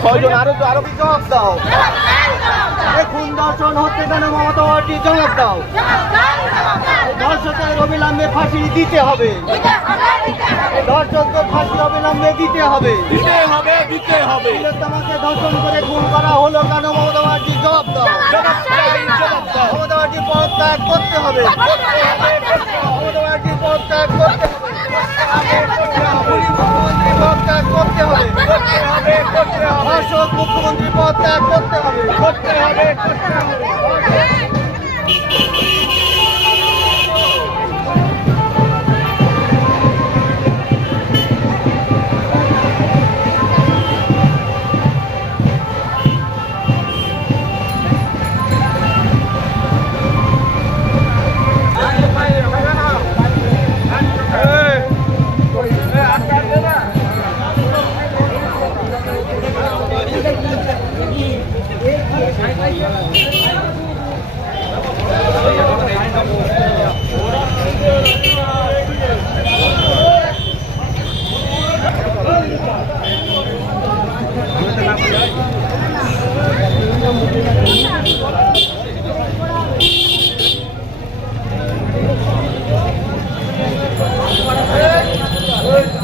ছয়জন আরো কি জবাব দাও? খুন দর্শন হচ্ছে কেন মমতা ব্যানার্জি? জবাব দাও। দর্শকের অবিলম্বে ফাঁসি দিতে হবে। দর্শকদের ফাঁসি অবিলম্বে দিতে হবে। তোমাকে ধর্ষণ করে খুন করা হলো কেন মমতা ব্যানার্জি? জবাব দাও। মমতা ব্যানার্জি পদত্যাগ করতে হবে। মমতা ব্যানার্জি পদত্যাগ করতে হবে। মুখ্যমন্ত্রী পদত্যাগ করতে হবে। দর্শক মুখ্যমন্ত্রী পদত্যাগ করতে হবে।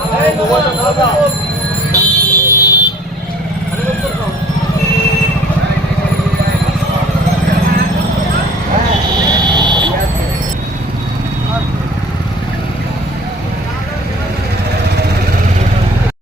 Hey,